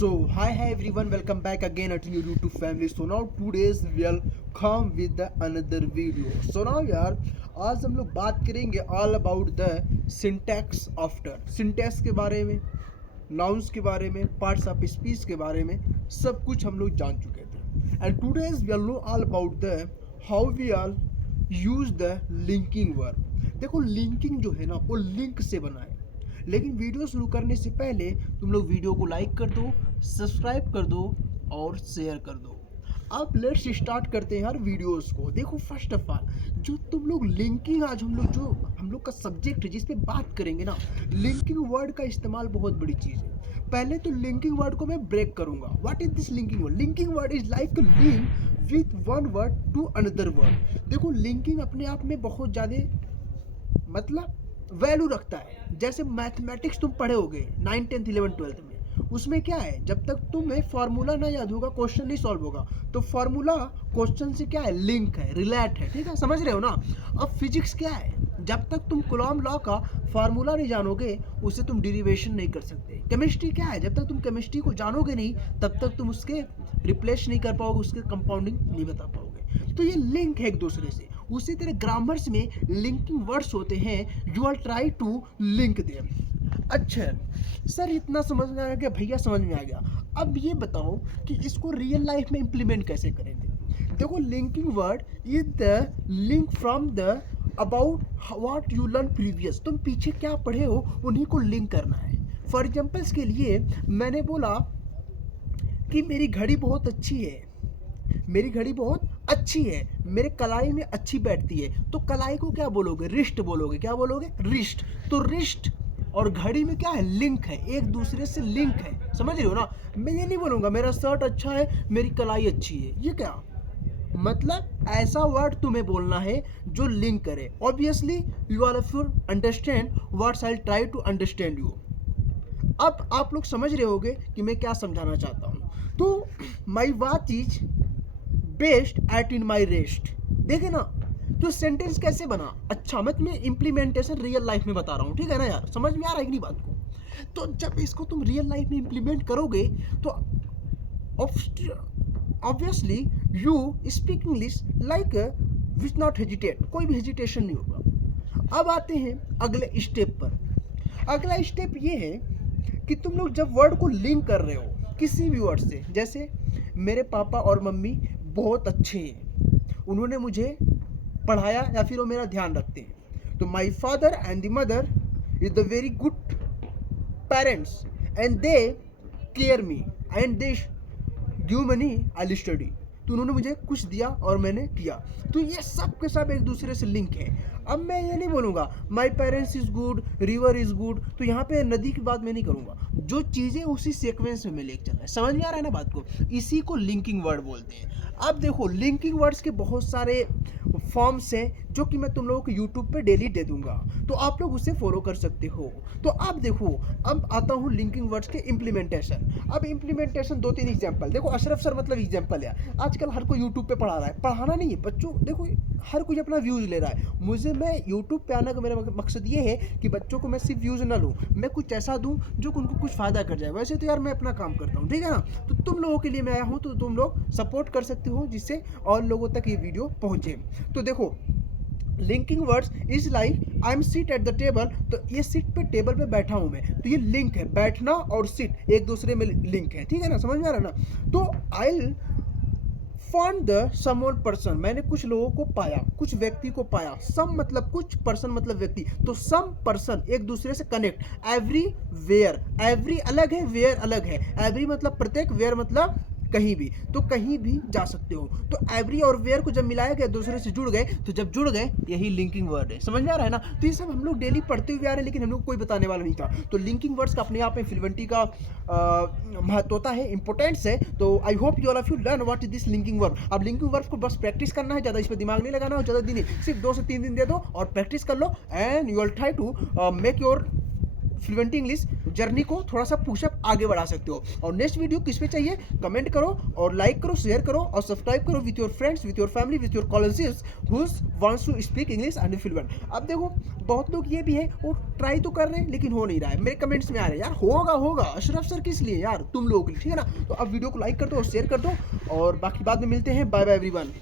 Hi everyone, welcome back again at your YouTube family. So now today's we'll come with the another video. So now यार आज हम लोग बात करेंगे all about the syntax after syntax के बारे में, nouns के बारे में, parts of speech के बारे में सब कुछ हम लोग जान चुके थे. And today's we'll know all about the how we all use the linking verb. देखो linking जो है ना वो link से बना है. लेकिन वीडियो शुरू करने से पहले तुम लोग वीडियो को लाइक कर दो, सब्सक्राइब कर दो और शेयर कर दो. अब लेट्स स्टार्ट करते हैं यार वीडियोस को. देखो फर्स्ट ऑफ ऑल जो तुम लोग लिंकिंग, आज हम लोग का सब्जेक्ट है जिस पे बात करेंगे ना, लिंकिंग वर्ड का इस्तेमाल बहुत बड़ी चीज़ है. पहले तो लिंकिंग वर्ड को मैं ब्रेक करूंगा. What is this linking word? Linking word is like to link with one word to another word. देखो लिंकिंग अपने आप में बहुत ज़्यादा मतलब वैल्यू रखता है. जैसे मैथमेटिक्स तुम पढ़े होगे 9, 10, 11, 12 में, उसमें क्या है, जब तक तुम्हें फार्मूला ना याद होगा क्वेश्चन नहीं सॉल्व होगा. तो फार्मूला क्वेश्चन से क्या है, लिंक है, रिलेट है. ठीक है, समझ रहे हो ना. अब फिजिक्स क्या है, जब तक तुम कूलॉम लॉ का फार्मूला नहीं जानोगे उससे तुम डेरिवेशन नहीं कर सकते. केमिस्ट्री क्या है, जब तक तुम केमिस्ट्री को जानोगे नहीं तब तक तुम उसके रिप्लेस नहीं कर पाओगे, उसके कंपाउंडिंग नहीं बता पाओगे. तो ये लिंक है एक दूसरे से. उसी तरह ग्रामर्स में लिंकिंग वर्ड्स होते हैं. You are try to link them. अच्छा सर इतना समझ में आ गया, भैया समझ में आ गया. अब ये बताओ कि इसको रियल लाइफ में इम्प्लीमेंट कैसे करेंगे. देखो linking word is the link from the about what you learn previous. तुम पीछे क्या पढ़े हो उन्हीं को लिंक करना है. फॉर एग्जाम्पल्स के लिए मैंने बोला कि मेरी घड़ी बहुत अच्छी है, मेरी घड़ी बहुत अच्छी है, मेरे कलाई में अच्छी बैठती है. तो कलाई को क्या बोलोगे, रिस्ट बोलोगे. क्या बोलोगे, रिस्ट. तो रिस्ट और घड़ी में क्या है, लिंक है, एक दूसरे से लिंक है. समझ रहे हो ना. मैं ये नहीं बोलूँगा मेरा शर्ट अच्छा है, मेरी कलाई अच्छी है. ये क्या मतलब, ऐसा वर्ड तुम्हें बोलना है जो लिंक करे. Obviously you are should understand what's I try to understand you. अब आप लोग समझ रहे होगे कि मैं क्या समझाना चाहता हूँ. तो my watch is best at in my rest. देखे ना, तो सेंटेंस कैसे बना. अच्छा मैं इम्प्लीमेंटेशन रियल लाइफ में बता रहा हूँ. ठीक है ना यार, समझ में आ रहा है कि नहीं बात को. तो जब इसको तुम रियल लाइफ में इम्प्लीमेंट करोगे तो obviously you speak English like which not hesitate. कोई भी हेजिटेशन नहीं होगा. अब आते हैं अगले स्टेप पर. अगला स्टेप ये है कि तुम लोग जब वर्ड को लिंक कर रहे हो किसी भी वर्ड से, जैसे मेरे पापा और मम्मी बहुत अच्छे हैं, उन्होंने मुझे पढ़ाया या फिर वो मेरा ध्यान रखते हैं. तो my father and the mother is the very good parents and they care me and they give money I study. तो उन्होंने मुझे कुछ दिया और मैंने किया. तो ये सब के सब एक दूसरे से लिंक है. अब मैं ये नहीं बोलूँगा my parents is good, river is good. तो यहाँ पे नदी की बात मैं नहीं करूँगा. जो चीज़ें उसी सीक्वेंस में लेके चलना है. समझ में आ रहा है ना बात को. इसी को लिंकिंग वर्ड बोलते हैं. अब देखो लिंकिंग वर्ड्स के बहुत सारे फॉर्म्स हैं जो कि मैं तुम लोगों को यूट्यूब पे डेली दे दूंगा, तो आप लोग उसे फॉलो कर सकते हो. तो अब देखो, अब आता हूँ लिंकिंग वर्ड्स के इम्प्लीमेंटेशन. अब इम्प्लीमेंटेशन 2-3 एग्जांपल. देखो अशरफ सर मतलब एग्जांपल है. आजकल हर कोई यूट्यूब पे पढ़ा रहा है. पढ़ाना नहीं है बच्चों, देखो हर कोई अपना व्यूज़ ले रहा है. मैं यूट्यूब पे आने का मेरा मकसद ये है कि बच्चों को मैं सिर्फ व्यूज़ ना लूँ, मैं कुछ ऐसा दूँ जो उनको कुछ फ़ायदा कर जाए. वैसे तो यार मैं अपना काम करता हूँ, ठीक है ना. तो तुम लोगों के लिए मैं आया हूँ, तो तुम लोग सपोर्ट कर सकते हो जिससे और लोगों तक ये वीडियो पहुँचे. तो देखो linking words is like I am seat at the table. तो ये सीट पे, टेबल पे बैठा हूँ मैं, तो ये लिंक है. बैठना और सीट एक दूसरे में लिंक है. ठीक है ना, समझ में आ रहा है ना. तो I found the someone person. मैंने कुछ लोगों को पाया, कुछ व्यक्ति को पाया. सम मतलब कुछ, पर्सन मतलब व्यक्ति. तो सम पर्सन एक दूसरे से कनेक्ट. एवरी वेयर, एवरी अलग है, वेयर अलग है. एवरी मतलब प्रत्येक, वेयर मतलब कहीं भी. तो कहीं भी जा सकते हो. तो एवरी और वेयर को जब मिलाया गया, दूसरे से जुड़ गए, तो जब जुड़ गए यही लिंकिंग वर्ड है. समझ में आ रहा है ना. तो ये सब हम लोग डेली पढ़ते हुए आ रहे हैं, लेकिन हम लोग कोई बताने वाला नहीं था. तो लिंकिंग वर्ड्स का अपने आप में फ्लुएंटी का महत्वता है, इंपॉर्टेंस है. तो I hope you all of you learn what is this linking word. अब लिंकिंग वर्ड को बस प्रैक्टिस करना है, ज़्यादा इस पर दिमाग नहीं लगाना. और ज़्यादा दिन नहीं, सिर्फ 2 से 3 दिन दे दो और प्रैक्टिस कर लो, and you will try to make your fluent English journey को थोड़ा सा पुशअप आगे बढ़ा सकते हो। और नेक्स्ट वीडियो किस पे चाहिए कमेंट करो और लाइक करो, शेयर करो और सब्सक्राइब करो with your friends, with your family, with your colleges whose wants to speak English and fluent. अब देखो बहुत लोग ये भी है वो ट्राई तो कर रहे हैं लेकिन हो नहीं रहा है, मेरे कमेंट्स में आ रहे हैं यार होगा होगा अशरफ सर किस लिए यार, तुम लोगों के लिए, ठीक है ना। तो अब वीडियो को लाइक कर दो और शेयर कर दो और बाकी बाद में मिलते हैं। Bye bye everyone.